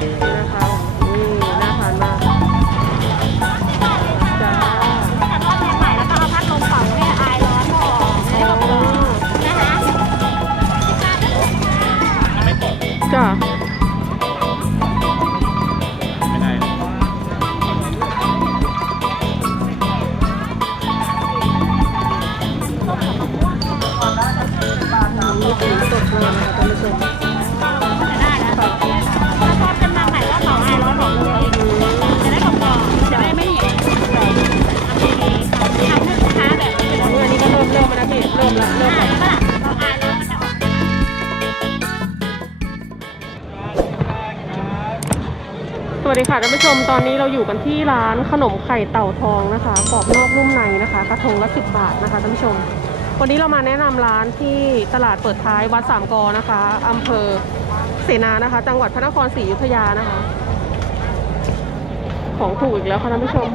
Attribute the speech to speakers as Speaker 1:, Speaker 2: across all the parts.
Speaker 1: นี่
Speaker 2: วั
Speaker 1: สดีค่ะท่านผู้ชมตอนนี้เราอยู่กันที่ร้านขนมไข่เต่าทองนะคะกรอบนอกนุ่มในนะคะกระทงละสิบบาทนะคะท่านผู้ชม วันนี้เรามาแนะนำร้านที่ตลาดเปิดท้ายวัดสามกอนะคะอำเภอเสนานะคะ จังหวัดพระนครศรีอยุธยานะคะ ของถูกอีกแล้วค่ะท่านผู้ชม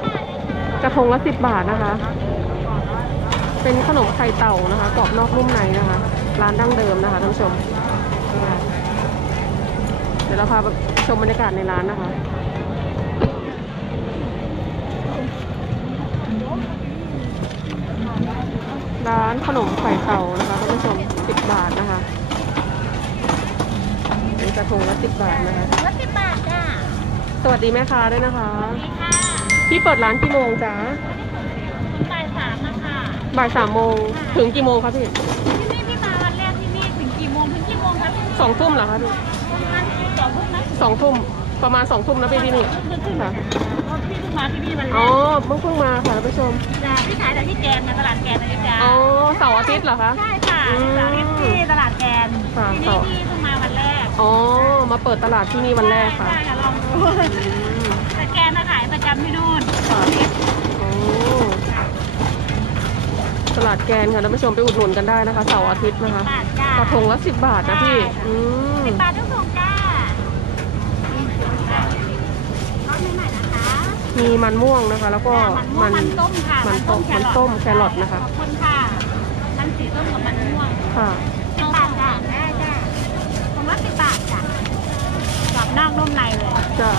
Speaker 1: กระทงละสิบบาทนะคะ เป็นขนมไข่เต่านะคะกรอบนอกนุ่มในนะคะ ร้านดั้งเดิมนะคะท่านผู้ชม เดี๋ยวเราพาชมบรรยากาศในร้านนะคะ ร้านขนมไข่เต่านะคะท่านผู้ชมสิบบาทนะคะเป็นกระทงละสิบบาทนะคะ
Speaker 2: ละสิบบาทจ้า
Speaker 1: สวัสดีแม่ค้าด้วยนะคะ
Speaker 2: ดีค่ะ
Speaker 1: พี่เปิดร้านกี่โมงจ๊ะ
Speaker 2: บ่ายสามนะคะ
Speaker 1: บ่ายสามโมงถึงกี่โมงคะพี่
Speaker 2: ที่นี่พี่มาวันแรกที่นี่ถึงกี่โมงถึงกี่โมงครับ
Speaker 1: สองทุ่มเหรอคะพี่
Speaker 2: ประมาณสองทุ่มนะ
Speaker 1: สองทุ่มประมาณสองทุ่มนะพี่ที่นี่ค่ะ
Speaker 2: เพราะพี่เพิ่งมาที่นี่วันแร
Speaker 1: อ๋อกเพิ่งเพิ่งมาค่ะท่านผู้ชม
Speaker 2: จ้าพี่ขายแต่ที่แกนนะตลาดแกนนะจ๊ะ
Speaker 1: อ๋อเสาร์อาทิตย์เหรอคะ
Speaker 2: ใช่ค่ะ
Speaker 1: อืม
Speaker 2: สาธิตที่ตลาดแกน
Speaker 1: ค่ะ
Speaker 2: ที่
Speaker 1: ต่
Speaker 2: นี่
Speaker 1: อ
Speaker 2: พี่เพิ่งมาวันแรก
Speaker 1: อ๋อ มาเปิดตลาดที่นี่วันแรกค่ะ
Speaker 2: ใช่ค่ะลองดู
Speaker 1: อืม
Speaker 2: แต่แกนนะขายประจำที่นู่น
Speaker 1: ค่ะโอ้ตลาดแกนค่ะท่านผู้ชมไปอุดหนุนกันได้นะคะ เสาร์อาทิตย์นะคะ
Speaker 2: บาทจ้าก
Speaker 1: ระทงละสิบบาทนะพี่ อืม
Speaker 2: สิบบาททุกถุงจ้าทอดใหม่ๆนะคะ
Speaker 1: มีมันม่วงนะคะ แล้วก็
Speaker 2: มั
Speaker 1: มันน
Speaker 2: มันต้มค่ะ
Speaker 1: มันต้มมันต้มแครอทนะคะ
Speaker 2: ขอบคุณค่ะมันสีต้มกับมันม่วง
Speaker 1: ค่ะ
Speaker 2: สิบบาทจ้ะได้จ้ะผมว่าสิบบาทจ้ะกรอบนอกนุ่มในเลย
Speaker 1: จะ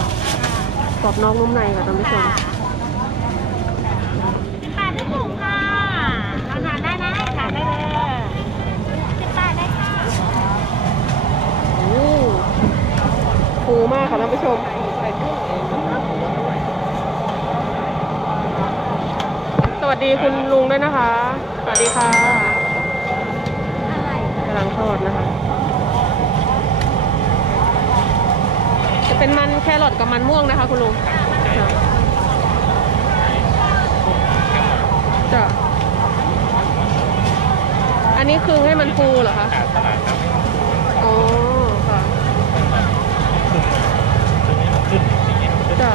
Speaker 1: กรอบนอกนุ่มในค่ะท่านผู้ชม
Speaker 2: ค่ะสิบบาททุกถุงค่ะลองทานได้นะทานได้เลยสิบบาทได้ค่ะ
Speaker 1: โอ้ฟูมากค่ะท่านผู้ชม สวัส ดีคุณลุงด้วยนะคะ สวัสดีค่ะ
Speaker 2: อะไร
Speaker 1: กำลังทอดนะคะ จะเป็นมันแครอทกับมันม่วงนะคะคุณลุงค่ะจ้ะอันนี้คือให้มันฟูเหรอคะ
Speaker 3: ขาดตลาดครับ
Speaker 1: อ๋อ ค่ะ
Speaker 3: ช่วงนี้มันขึ้นอย่างเงี้ยขึ้น
Speaker 1: จ้ะ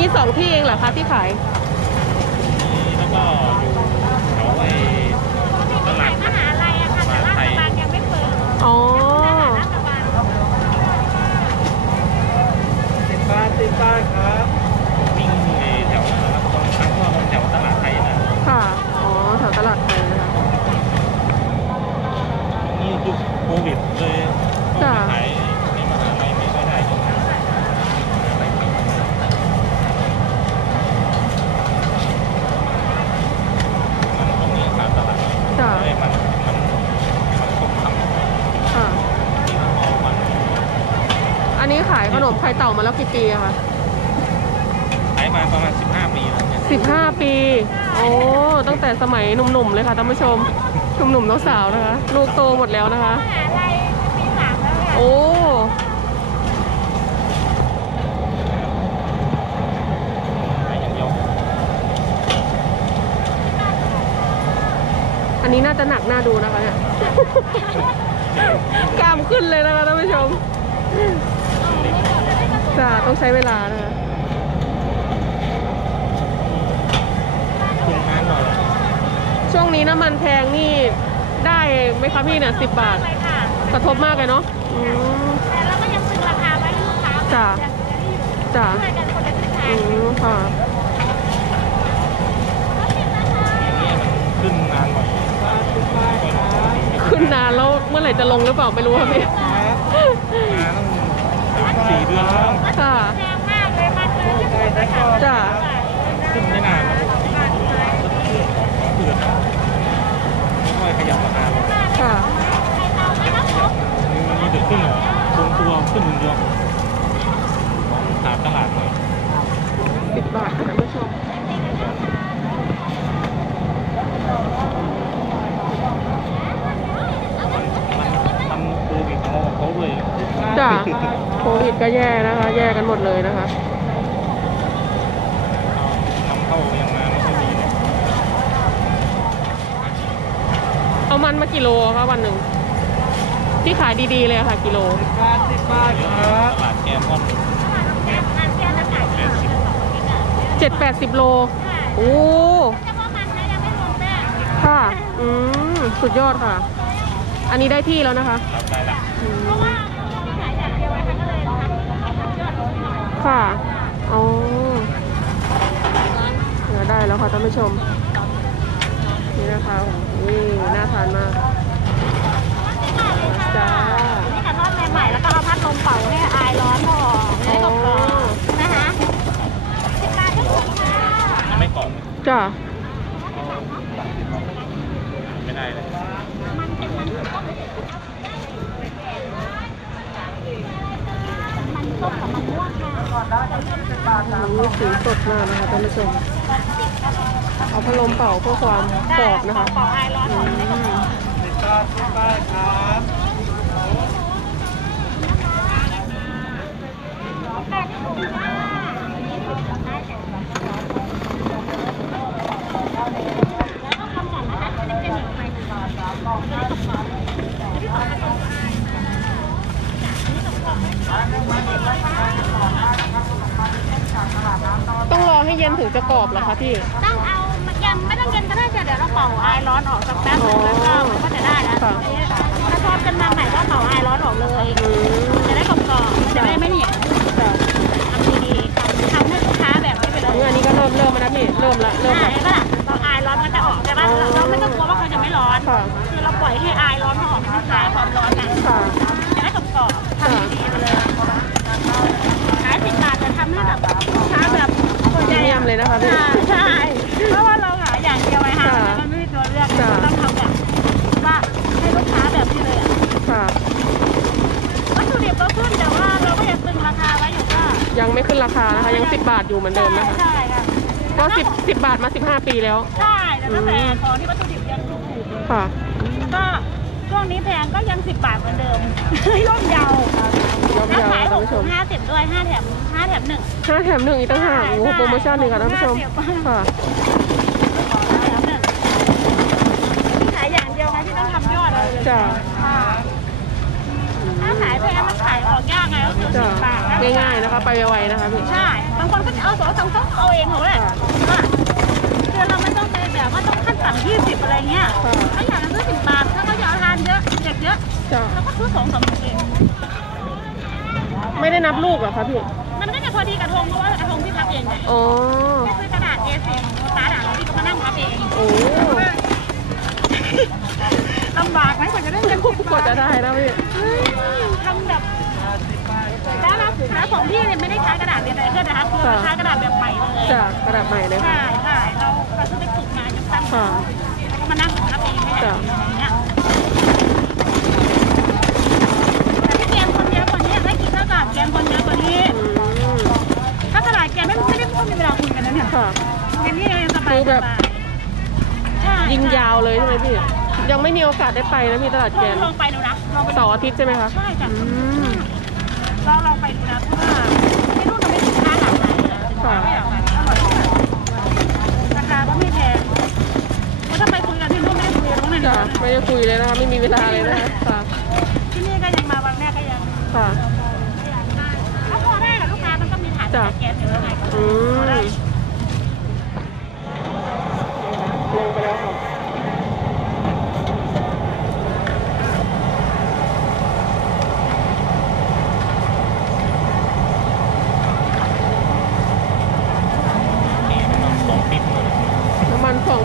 Speaker 1: มีสองที่เองเหรอคะที่ขาย
Speaker 3: แล้วก็อยู่แถวไอ้ตลาด
Speaker 2: มหาลัยอะค่ะแต่ลาดกระบังยังไม่เปิด
Speaker 1: อ๋อ
Speaker 2: ลาดกระบัง
Speaker 3: สิบบาทสิบบาทครับวิ่งไอ้แถวนั้นนะครับตรงทางเข้าตรงแถวตลาดไทยนะ
Speaker 1: ค่ะ อ๋อ แถวตลาดไทยนะคะ
Speaker 3: นี่ยุคโควิดเลย
Speaker 1: จ้ะ
Speaker 3: ขายในมหาลัยไม่ค่อยได้ตรงนั้นมันตรงนี้ขาดตลาด
Speaker 1: จ้ะ
Speaker 3: เลยมันมันมันคงทำ
Speaker 1: ค่ะ
Speaker 3: ที่เอามัน
Speaker 1: อันนี้ขายขนมไข่เต่ามาแล้วกี่ ปีอะคะ
Speaker 3: ขายมาประมาณ 15 ปีแล้วเนี่ย
Speaker 1: สิบห้าปี โอ้ ตั้งแต่สมัยหนุ่มๆเลยค่ะท่านผู้ชม หนุ่มๆสาวๆนะคะ ลูกโตหมดแล้วนะคะ
Speaker 2: มหาลัยปีสามแล้วค่ะ
Speaker 1: โอ้
Speaker 3: ขายอย่างเดียว
Speaker 1: อันนี้น่าจะหนักน่าดูนะคะเนี่ย กล้ามขึ้นเลยนะคะท่านผู้ชม จ้ะต้องใช้เวลานะคะ
Speaker 3: คุณนานหน่อย
Speaker 1: ช่วงนี้น้ำมันแพงนี่ได้ไหมคะพี่เนี่ยสิบบาท
Speaker 2: เลยค่ะ
Speaker 1: กระทบมากเลยเนาะอืม
Speaker 2: แต่เราก็ยังตึงราคาไว้ให้ลูกค้า
Speaker 1: จ้ะจ้ะ
Speaker 2: ช่วยกันคนละครึ่งทา
Speaker 1: อื
Speaker 2: ง
Speaker 1: มค่ะ
Speaker 3: อย่างนี้มันขึ้นนานหน่อย
Speaker 1: ขึ้นนานแล้วเมื่อไหร่ร่จะลงหรือเปล่าไม่รู้ครับพี่
Speaker 3: ครับมาต้อง สามสี่เดือนแล้ว
Speaker 1: ค่ะ
Speaker 2: แพงมากเลยมันเลย
Speaker 3: ใช่ใช่ก็
Speaker 1: จ้ะ
Speaker 3: ขึ้นไม่นานครับเผือกไม่ค่อยขยับราคาลง
Speaker 1: ค่ะ
Speaker 3: มีเดือดขึ้นอะทรงตัวขึ้นหนึ่งเดียวถามตลาดหน่อย
Speaker 1: สิบบาทค่ะท่านผู้ชม
Speaker 3: มันมันโควิดของเขาด้วย
Speaker 1: จ้ะโควิด ก็แย่นะคะ แย่กันหมดเลยนะคะ
Speaker 3: นำเข้ายังมาไม่ค่อยมีเลย
Speaker 1: เอามันมากี่โลคะวันหนึ่งที่ขายดีๆเลยอะค่ะ กิโล
Speaker 3: บาทสิบบาทครับตลาดแกมอนแปดสิบ
Speaker 1: เจ็ดแปดสิบโล โอ้ค่ะ อืม สุดยอดค่ะ อันนี้ได้ที่แล้วนะคะ
Speaker 3: รับได้ละ
Speaker 1: อืมค่ะอ๋อเหลือได้แล้วค่ะท่านผู้ชม นี่นะคะนี่น่าทานมากจ้า
Speaker 2: นี่กระทอดใหม่ๆแล้วก็เอาพัดลมเป่าให้อายร้อนพอออกไม่ได้กรอบๆนะคะสิบบาททุกคนค่ะ
Speaker 3: ยังไม่กรอบ
Speaker 1: จ้า
Speaker 3: ไม่ได้เลย
Speaker 2: มันต้มกับมันม่วงค่ะ
Speaker 1: นี่สีสดมากนะคะท่านผู้ชมเอา พัดลมเป่าเพื่อความกรอบนะคะ
Speaker 2: เป่าอายร้อนออกไม่ได้กรอบ
Speaker 3: สิบบาทสิบบาทครับ
Speaker 1: ต้องรอให้เย็นถึงจะกรอบเหรอคะพี่า
Speaker 2: เป่าอายร้อนออกสักแป๊บนึงแล้วก็มันก็จะได้แล้วถ้าทอดกันมาใหม่ก็เป่าอร้อนออกเลยจะได้กรอบๆจะได้ไม่เหนียวทำดีๆทำให้ลูกค้าแบบนี้ไปเลย
Speaker 1: อันนี้ก็เริ่มเริ่มแล้วพี่เริ่มละเริ่ม
Speaker 2: ใช่
Speaker 1: ละ
Speaker 2: ปะล่ะเราอร้อนมันจะออกใช่ปะ
Speaker 1: อ๋อ
Speaker 2: เราไม่ต้องกลัวว่าเขาจะไม่ร้อน
Speaker 1: คื
Speaker 2: อเราปล่อยให้ไอร้อนออกให้ลูกค้าความร้อนน่ะ
Speaker 1: ค่ะ
Speaker 2: จะได้กรอบๆทำดีๆไปเลย บาทอยู่เห
Speaker 1: มือนเดิมนะคะ
Speaker 2: ใช่ค่ะ
Speaker 1: ก็10 10บาทมา15ปีแล้ว
Speaker 2: ใช่แต่ตั้งแต่ของที่วัตถุดิบยังถูกอยู่
Speaker 1: ค่ะ
Speaker 2: ก็ช่วงนี้แพงก็ยังสิบบาทเหมือนเดิมย่อมเยา
Speaker 1: ย่อม
Speaker 2: แล้ว
Speaker 1: เยาว
Speaker 2: ขายห
Speaker 1: ท่าน
Speaker 2: ก
Speaker 1: ผู้ช
Speaker 2: ถึ
Speaker 1: ม
Speaker 2: งห้าสิบด้วยห้าแถมห้าแถมหนึ่ง
Speaker 1: ห้าแถมหนึ่งอีกต่างหากโอ้โหโปรโมชั่นหนึ่งค่ะท่านผู้ชมค่ะ
Speaker 2: ห้าแถมหนึ่งขายอย่างเดียวไงที่ต้องทำยอดเลย
Speaker 1: จ้ะ
Speaker 2: ค่ะถ้า ขายแพงมันขายออกยากไงก็คือ
Speaker 1: จ้ะ
Speaker 2: สิบบาทแล้ว
Speaker 1: ง่ายๆนะคะ ไปไวๆนะคะพี่
Speaker 2: ใช่บางคนก็จะเอาสองสองสองเอาเองเขาแหละว่าคือเราไม่ต้องไปแบบว่าต้องขั้นต่ำยี่สิบอะไรเงี้ย
Speaker 1: ค่ะ
Speaker 2: ถ้าอยากจะซื้อสิบบาทถ้าเขาอยากทานเยอะเด็กเยอะ
Speaker 1: จ้ะ
Speaker 2: เราก็ซื้อสองสามเอง
Speaker 1: ไม่ได้นับลูกเหรอคะพี่
Speaker 2: มันก็จะพอดีกระทงเพราะว่ากระทงที่พับเองไง
Speaker 1: อ๋อ
Speaker 2: ไม่ซื้อกระดาษ A4 ของโลตัสอะเราที่เขามานั่งพับเอง
Speaker 1: โอ้
Speaker 2: ลำบากไหมกว่าจะได้เงินสิบ
Speaker 1: กว่า
Speaker 2: บาท
Speaker 1: จะได้นะพี่
Speaker 2: เฮ้ยทำแบบแล้วนะแล้วของพี่เนี่ยไม่ได้ใช้กระดาษเป็นอะไรก็นะคะคือใช้กระดาษแบบใหม่เลย
Speaker 1: จ้ะกระดาษใหม่เลยค่ะ
Speaker 2: ใช่ใช่เราเราซื้อไปฝึกมาจนตั้ง
Speaker 1: ค่ะ
Speaker 2: แล้วก็มานั่งพับเองไม่ได้
Speaker 1: จ้ะ
Speaker 2: อย่างเงี้ยแต่ที่แกงคนเยอะกว่านี้ได้กินข้าวกับแกงคนเยอะกว่านี้
Speaker 1: อืม
Speaker 2: ถ้าตลาดแกงไม่ไม่ได้ไม่มีเวลาคุยกันนะเนี่ย
Speaker 1: ค่ะ
Speaker 2: แกงนี่ยังสบาย
Speaker 1: คือแบบ
Speaker 2: สบายใช่
Speaker 1: ยิงยาวเลยใช่ไหมพี่ ยังไม่มีโอกาสได้ไปนะพี่ตลาด
Speaker 2: ล
Speaker 1: แก
Speaker 2: อง
Speaker 1: น
Speaker 2: ลองไปดูนะลองไปดู
Speaker 1: เสาร์อาทิตย์ใช่ไหมคะ
Speaker 2: ใช่จ้ะ
Speaker 1: อืม
Speaker 2: เราลองไปดูนะเพราะว่าที่นู่นมันเป็นสินค้าหลากหลายนะสินค้าไม่หลากหลายอร่อยราคาก็ไม่แพงเพราะถ้าไปคุยกันที่นู่นไม่ได้คุยกันตรงไหน
Speaker 1: จ้ะไม่ได้คุยเลยนะคะไม่มีเวลาเลยนะคะค่ะ
Speaker 2: ที่นี่ก็ยังมาวันแรกก็ยัง
Speaker 1: ค่ะ
Speaker 2: ถ้าพอได้กับลูกค้ามันก็มีฐาน
Speaker 1: จ้ะ
Speaker 2: แก๊สอยู่แล้วไง
Speaker 1: อืม
Speaker 2: พอได้
Speaker 1: ลงไปแล้วค่ะ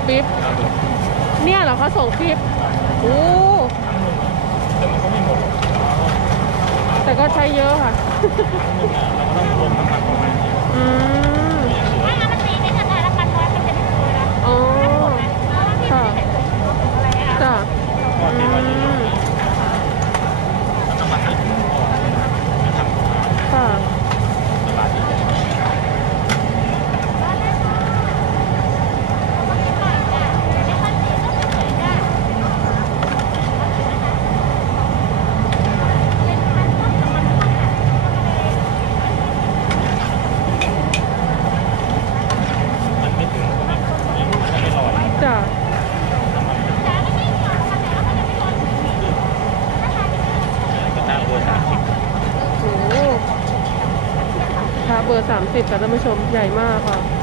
Speaker 3: คลิ
Speaker 1: ปเนี่ยเหรอเขาส่งคลิปโอ้
Speaker 3: แต่มันก็ไม่หมด
Speaker 1: แต่ก็ใช้เยอะค่ะ
Speaker 3: เราก็ต้องรวมน้ำมันของมันอีก
Speaker 1: อืม
Speaker 2: ถ้างั้นมันตีไม่นเลยละพันร้อ
Speaker 1: มั
Speaker 3: น
Speaker 1: จะ
Speaker 3: ไม่ถูกเล้ะวอ
Speaker 1: อะอ่จ้ะอ 330ค่ะท่านผู้ชมใหญ่มากค่ะ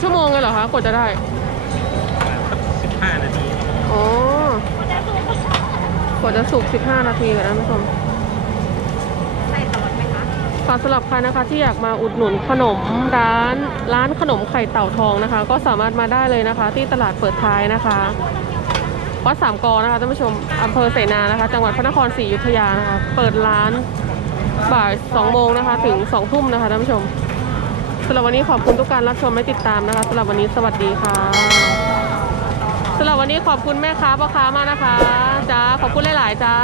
Speaker 1: ชั่วโมงเลยเหรอคะกว่าจะได้
Speaker 3: สิบห้านาที
Speaker 1: อ๋อกว่าจะสุก15 นาทีค่ะท่านผู้ชม
Speaker 2: ใส่ตลอดไหมคะ
Speaker 1: ค่ะสำหรับใครนะคะที่อยากมาอุดหนุนขนมร้านร้านขนมไข่เต่าทองนะคะ ก็สามารถมาได้เลยนะคะ ที่ตลาดเปิดท้ายนะคะวัดสามกอนะคะท่านผู้ชมอำเภอเสนานะคะ จังหวัดพระนครศรีอยุธยานะคะ เปิดร้านบ่าย2โมงนะคะ ถึง2ทุ่มนะคะท่านผู้ชม สำหรับวันนี้ขอบคุณทุกการรับชมและติดตามนะคะสำหรับวันนี้สวัสดีค่ะสำหรับวันนี้ขอบคุณแม่ค้าพ่อค้ามากนะคะจ้าขอบคุณหลาย ๆ จ้า